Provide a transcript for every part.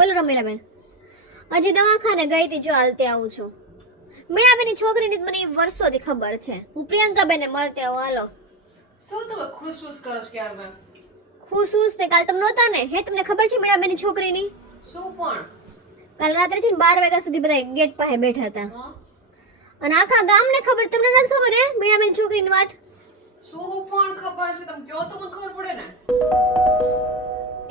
બોલો રમીલાબેન. હજી દવાખાને ગઈ હતી, જો હાલતે આવું છું. મીણાબેનની છોકરીની તો મને વર્ષોથી ખબર છે. હું પ્રિયંકાબેનને મળતે આવું. હાલો. શું તમે ખુશ કરો છો યાર મેમ? ખુશ તે કાલ તમે નહોતા ને? હે તમને ખબર છે મીણાબેનની છોકરીની? શું પણ? કાલ રાત્રે છે ને 12 વાગ્યા સુધી બધા ગેટ પાસે બેઠા હતા. હા? અને આખા ગામને ખબર, તમને નથી ખબર હે મીણાબેન છોકરીની વાત? શું પણ ખબર છે? તમે કયો તો મને ખબર પડે ને.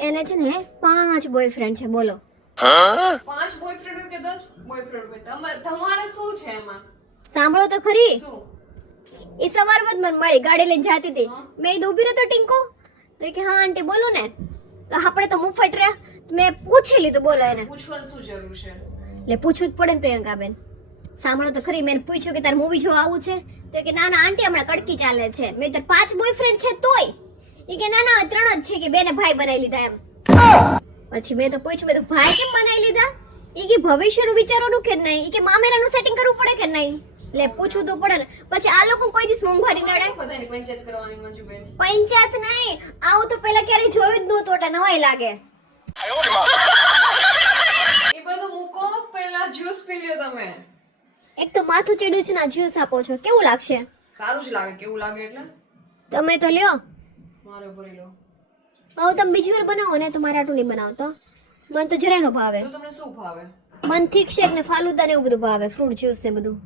એને છે ને 5 બોયફ્રેન્ડ છે. બોલો. 5 બોયફ્રેન્ડ હોય કે 10 બોયફ્રેન્ડ હોય, તમારે શું છે એમાં? સાંભળો તો ખરી. શું? એ સવારમાં જ મને મળી, ગાડી લઈને જાતી હતી. હા? મેં કીધું ઊભી રહો તો ટિંકો. તો એ કે હા આંટી બોલો ને. તો આપણે તો મુફત રહ્યા. મેં પૂછી લીધું, બોલો એને. પૂછવાની શું જરૂર છે? એટલે પૂછવું જ પડે ને પ્રિયંકાબેન. સાંભળો તો ખરી. મેં પૂછ્યું કે તાર મૂવી જોવા આવું છે? તો કે ના ના આંટી હમણાં કડકી ચાલે છે. મેં તાર 5 બોયફ્રેન્ડ છે તોય? એ કે ના ના 3 જ છે, કે બેને ભાઈ બનાવી લીધા એમ. પછી મેં તો પૂછ્યું, મેં તો ભાઈ કેમ બનાવી લીધા? એ કે ભવિષ્યનું વિચારવાનું કે નહીં? એ કે મામેરાનું સેટિંગ કરવું પડે કે નહીં? એટલે પૂછવું તો પડે ને. પછી આ લોકો કોઈ દિવસ મોંઘવારી નડે? બધાની પંચાયત કરવાની મંજુબેન. પંચાયત નહીં, આવું તો પહેલા ક્યારેય જોયું જ નહોતું, એટલે નવાઈ લાગે. એ બધું મૂકો, પહેલા જ્યુસ પી લ્યો તમે. એક તો માથું ચડ્યું છે ને આ જ્યુસ આપો છો, કેવું લાગશે? સારું જ લાગે. કેવું લાગે એટલે? તમે તો લ્યો. મારે ભરી લો. હવે તમે બીજી વાર બનાવો ને તો મારે આટલું નહીં બનાવતો. મને તો જરાય નો ભાવે. તો તમને શું ભાવે? મને થીક શેક ને ફાલુદા ને એવું બધું ભાવે, ફ્રૂટ જ્યુસ ને બધું.